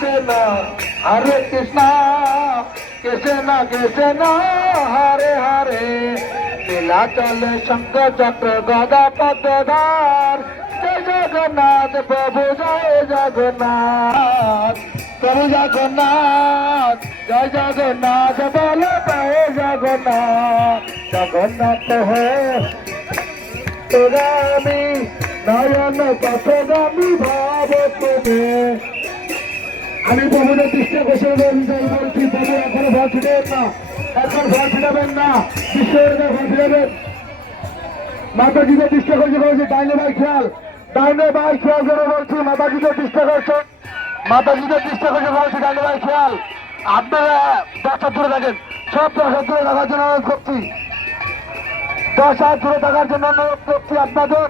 কৃষ্ণ হরে কৃষ্ণ কৃষ্ণ কৃষ্ণ হরে হরে নীলাচল শঙ্খ চক্র গদা পদ্মধার জয় জগন্নাথ প্রভু জয় জগন্নাথ প্রভু জগন্নাথ জয় জগন্নাথ বল জয় জগন্নাথ জগন্নাথ হে তোরামি নয়ন পথগামী ভাব তুমি। আমি প্রভুদের দৃষ্টি বসে বলছি প্রভু এখনো ভর ফিরবেন না, এখন ভর ফিরাবেন না, বিশ্বের ভর ফিরাবেন। মাতাজিদের দৃষ্টি করছে বলছি ডাইনে ভাই খেয়াল, ডাইনে ভাই খেয়াল করে বলছি মাতাজিদের দৃষ্টি করছে, মাতাজিদের দৃষ্টি করছে বলছি ডাইনে ভাই খেয়াল। আপনারা 10 হাত দূরে থাকেন, সব 10 হাত দূরে থাকার জন্য অনুরোধ করছি, 10 হাত দূরে থাকার জন্য অনুরোধ করছি আপনাদের।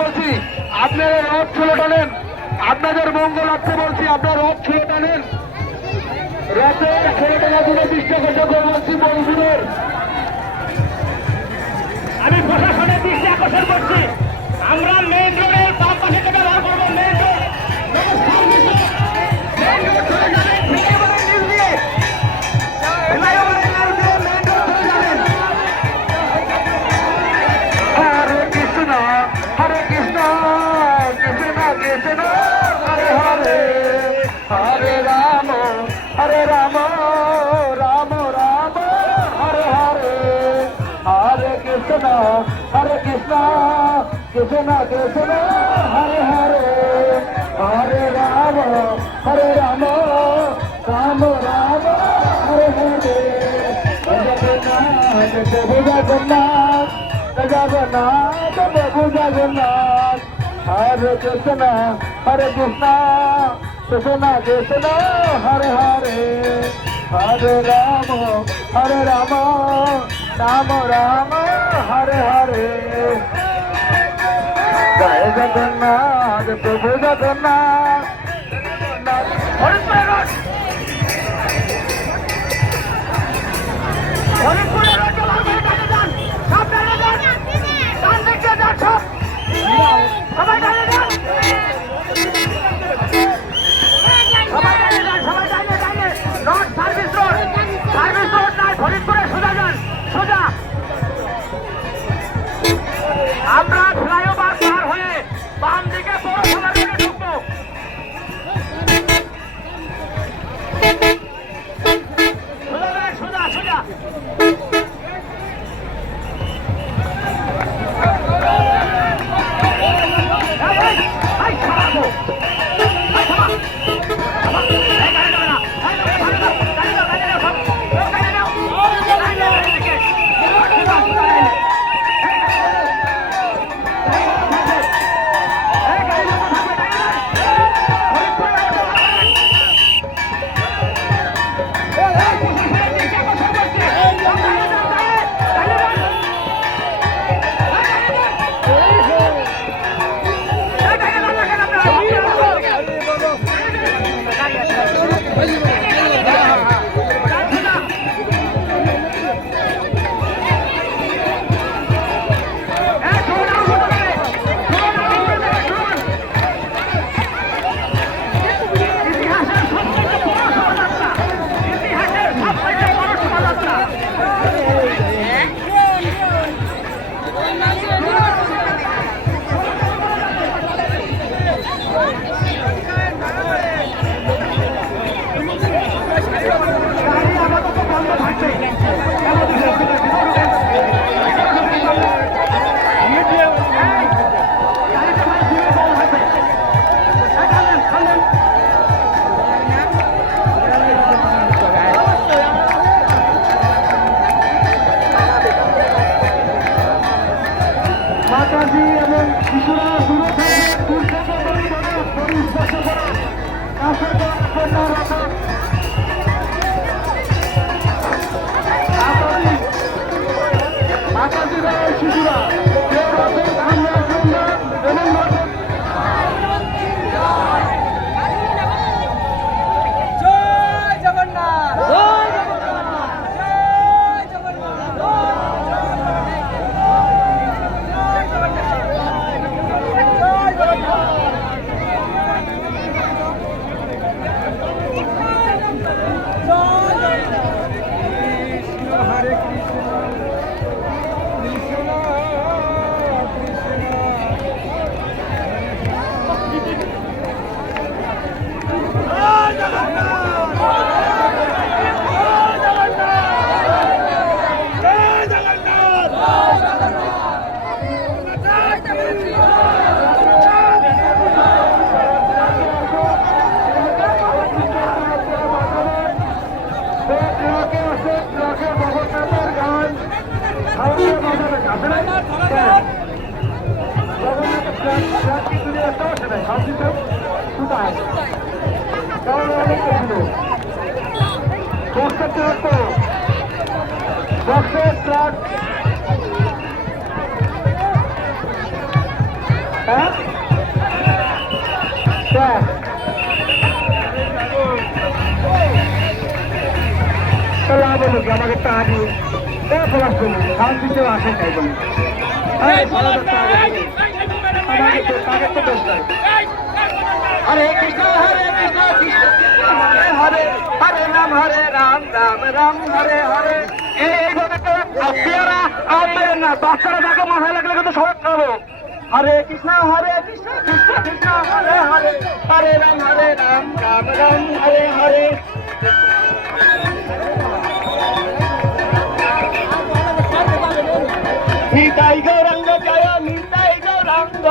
বলছি আপনারা রথ ছেলে টানেন, আপনাদের মঙ্গল আছে বলছি, আপনারা রথ ছেলে টানেন, রথের ছেলে টানা তুলে দৃষ্টি বলছি বন্ধুদের। আমি প্রশাসনের দৃষ্টি আকর্ষণ করছি, আমরা মেইন রোডের বাম পাশে থেকে বার করবো, মেইন রোড हरे राम राम राम हरे हरे हरे कृष्ण कृष्ण कृष्ण हरे हरे हरे राम राम राम हरे हरे जगन्नाथ प्रभु जगन्नाथ जगन्नाथ प्रभु जगन्नाथ हरे कृष्ण कृष्ण कृष्ण हरे हरे हरे राम राम राम हरे हरे जय जगन्नाथ प्रभु जगन्नाथ। আমরা ফ্লাইওভার পার হয়ে বাম দিকে পৌরসভা রোডে ঢুকবো। সোজা সোজা মাতাজি এবং শিশুরা পাশে করে পাশে কন্যার রথ আকাশি গায়ের শিশুরা কেউ রথের ধান নেওয়ার জন্য এবং রথের জয় জগন্নাথ জয় জগন্নাথ জয় জগন্নাথ জয় জগন্নাথ হরে কৃষ্ণ কৃষ্ণ ট্রাকে আছে ট্রাকে জগন্নাথের গান আমাদের বাজারে যাবে না জগন্নাথের ট্রাক কিন্তু নিয়ে আসতে পারছে না সব কিছু কোথায় কারণ অনেক ছিল বক্সের ট্রাক তো বক্সের ট্রাক হ্যাঁ ট্রাক তাহলে বলুন কি আমাকে তা দিয়ে ফলাস করুন শান্তিতেও আসে তাই বলুন আমাকে তো তাকে তো দোষ নাই হরে কৃষ্ণ কৃষ্ণ কৃষ্ণ হরে হরে হরে রাম রাম রাম হরে হরে এইভাবে তো আপনারা আমাদের না বাচ্চারা তাকে মাথায় লাগলে কিন্তু সহজ নেবো হরে কৃষ্ণ কৃষ্ণ কৃষ্ণ হরে হরে হরে রাম রাম রাম হরে হরে নিতাই গৌরাঙ্গ জয় নিতাই গৌরাঙ্গ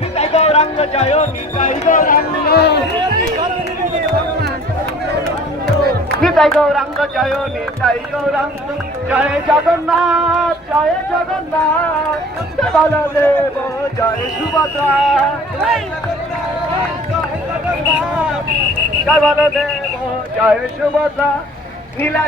নিতাই গৌরাঙ্গ জয় নিতাই গৌরাঙ্গ নিতাই গৌরাঙ্গ জয় নিতাই গৌরাঙ্গ জয় জগন্নাথ জয় বলদেব জয় সুভদ্রা জয় বলদেব জয় সুভদ্রা নীলা